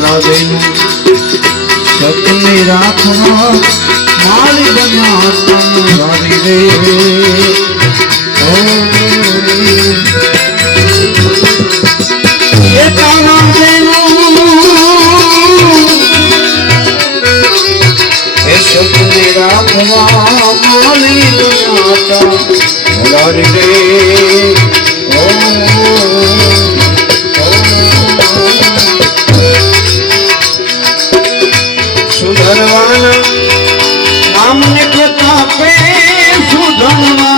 તારા બેનું સતને રાખવા મારી બના તારી રે. એ તારા રાખવા રે. ઓ નામને પ્રતાપે સુધરવાના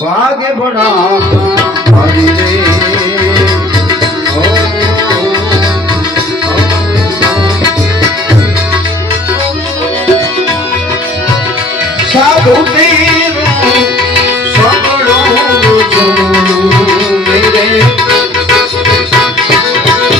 વાગે બડા